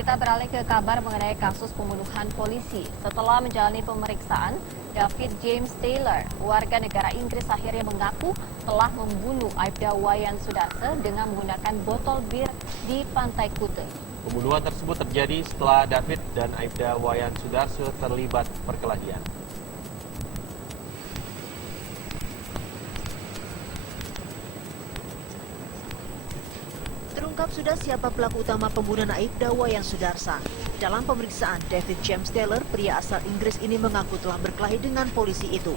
Kita beralih ke kabar mengenai kasus pembunuhan polisi. Setelah menjalani pemeriksaan, David James Taylor, warga negara Inggris akhirnya mengaku telah membunuh Aibda Wayan Sudarse dengan menggunakan botol bir di Pantai Kute. Pembunuhan tersebut terjadi setelah David dan Aibda Wayan Sudarse terlibat perkelahian. Terungkap sudah siapa pelaku utama pembunuhan Aibda Wayan Sudarsa. Dalam pemeriksaan, David James Taylor, pria asal Inggris ini mengaku telah berkelahi dengan polisi itu.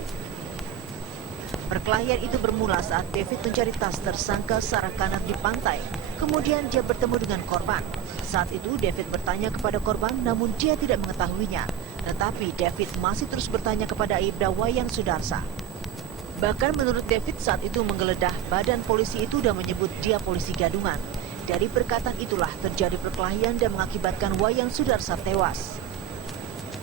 Perkelahian itu bermula saat David mencari tas tersangka Sarah Connor di pantai. Kemudian dia bertemu dengan korban. Saat itu David bertanya kepada korban, namun dia tidak mengetahuinya. Tetapi David masih terus bertanya kepada Aibda Wayan Sudarsa. Bahkan menurut David saat itu menggeledah badan polisi itu dan menyebut dia polisi gadungan. Dari perkataan itulah terjadi perkelahian dan mengakibatkan Wayan Sudarsa tewas.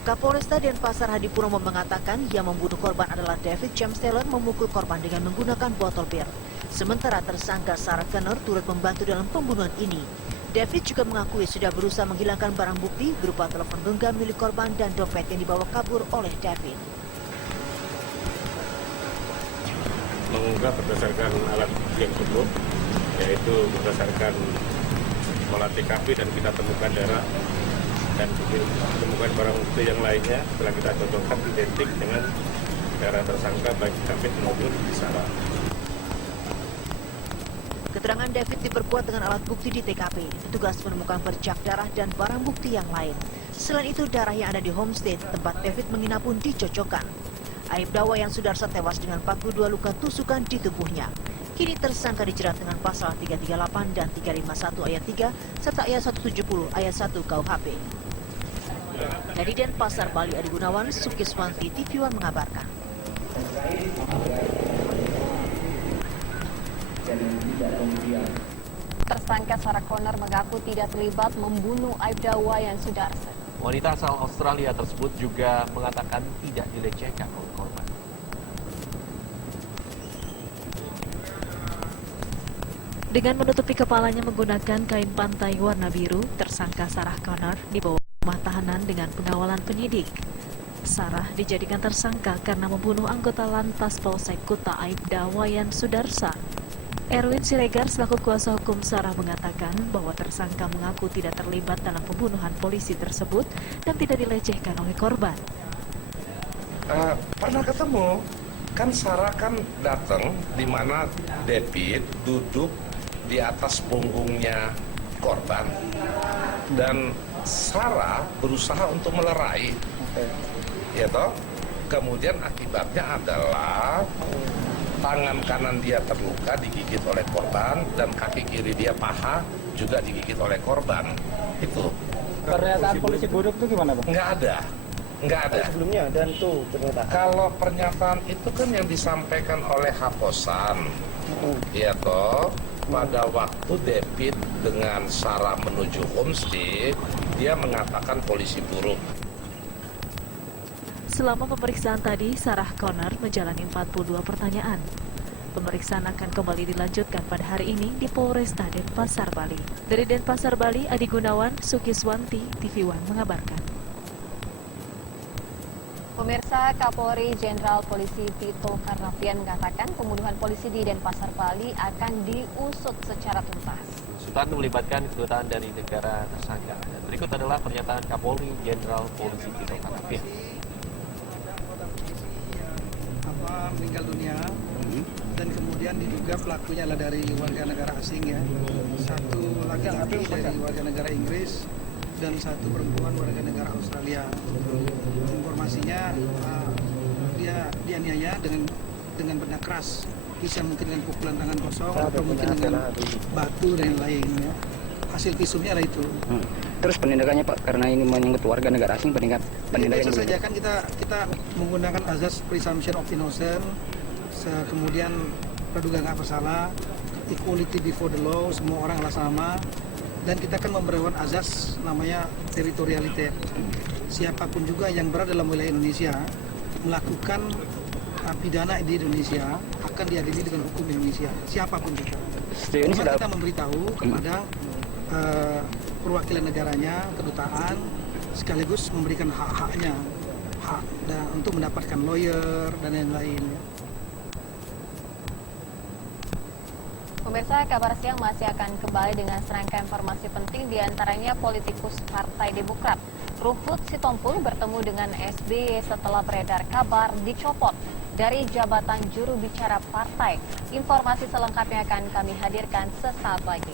Kapolresta Denpasar Hadipuromo mengatakan yang membunuh korban adalah David James Taylor memukul korban dengan menggunakan botol bir. Sementara tersangka Sarah Connor turut membantu dalam pembunuhan ini. David juga mengakui sudah berusaha menghilangkan barang bukti berupa telepon genggam milik korban dan dompet yang dibawa kabur oleh David. Mengungkap berdasarkan alat bukti yang cukup, yaitu berdasarkan olah TKP dan kita temukan darah dan temukan barang bukti yang lainnya setelah kita cocokkan identik dengan darah tersangka baik David maupun Sarah. Keterangan David diperkuat dengan alat bukti di TKP. Petugas menemukan bercak darah dan barang bukti yang lain. Selain itu, darah yang ada di homestay tempat David menginap pun dicocokkan. Aibda Wayan Sudarsa tewas dengan 42 luka tusukan di tubuhnya. Kini tersangka dijerat dengan pasal 338 dan 351 ayat 3 serta ayat 170 ayat 1 KUHP. Dari Denpasar, Bali, Adi Gunawan, Sukiswanti, TV One mengabarkan. Tersangka Sarah Connor mengaku tidak terlibat membunuh Aibda Wayan Sudarse. Wanita asal Australia tersebut juga mengatakan tidak dilecehkan oleh korban. Dengan menutupi kepalanya menggunakan kain pantai warna biru, tersangka Sarah Connor dibawa ke rumah tahanan dengan pengawalan penyidik. Sarah dijadikan tersangka karena membunuh anggota Lantas Polsek Kuta Aibda Wayan Sudarsa. Erwin Siregar selaku kuasa hukum Sarah mengatakan bahwa tersangka mengaku tidak terlibat dalam pembunuhan polisi tersebut dan tidak dilecehkan oleh korban. Pernah ketemu, kan Sarah kan datang di mana David duduk di atas punggungnya korban dan Sarah berusaha untuk melerai, ya toh. Kemudian akibatnya adalah tangan kanan dia terluka digigit oleh korban dan kaki kiri dia paha juga digigit oleh korban. Itu. Pernyataan polisi buruk itu gimana, Bang? Nggak ada. Sebelumnya dan tuh pernyataan. Kalau pernyataan itu kan yang disampaikan oleh Haposan, ya toh. Pada waktu David dengan Sarah menuju homestay, dia mengatakan polisi buruk. Selama pemeriksaan tadi, Sarah Connor menjalani 42 pertanyaan. Pemeriksaan akan kembali dilanjutkan pada hari ini di Polresta Denpasar, Bali. Dari Denpasar, Bali, Adi Gunawan, Sukiswanti, TV One mengabarkan. Pemirsa, Kapolri Jenderal Polisi Tito Karnavian mengatakan pembunuhan polisi di Denpasar, Bali akan diusut secara tuntas. Usutan melibatkan kedutaan dari negara tersangka. Dan berikut adalah pernyataan Kapolri Jenderal Polisi Tito Karnavian. Meninggal dunia dan kemudian diduga pelakunya adalah dari warga negara asing ya, satu laki-laki dari warga negara Inggris dan satu perempuan warga negara Australia. Informasinya dia dianiaya dengan benda keras, bisa mungkin dengan pukulan tangan kosong atau mungkin dengan batu dan yang lain ya. Hasil visumnya lah itu. Terus penindakannya, Pak, karena ini menyangkut warga negara asing, penindakan Biasa saja kan kita menggunakan azas presumption of innocence, kemudian praduga nggak bersalah, equality before the law, semua orang adalah sama, dan kita kan memperlakukan azas namanya territoriality. Siapapun juga yang berada dalam wilayah Indonesia melakukan pidana di Indonesia akan diadili dengan hukum Indonesia, siapapun juga. Maka kita memberitahu kepada perwakilan negaranya, kedutaan, sekaligus memberikan hak-haknya, hak untuk mendapatkan lawyer dan lain-lain. Pemirsa, kabar siang masih akan kembali dengan serangkaian informasi penting, diantaranya politikus Partai Demokrat Ruhut Sitompul bertemu dengan SBY setelah beredar kabar dicopot dari jabatan juru bicara partai. Informasi selengkapnya akan kami hadirkan sesaat lagi.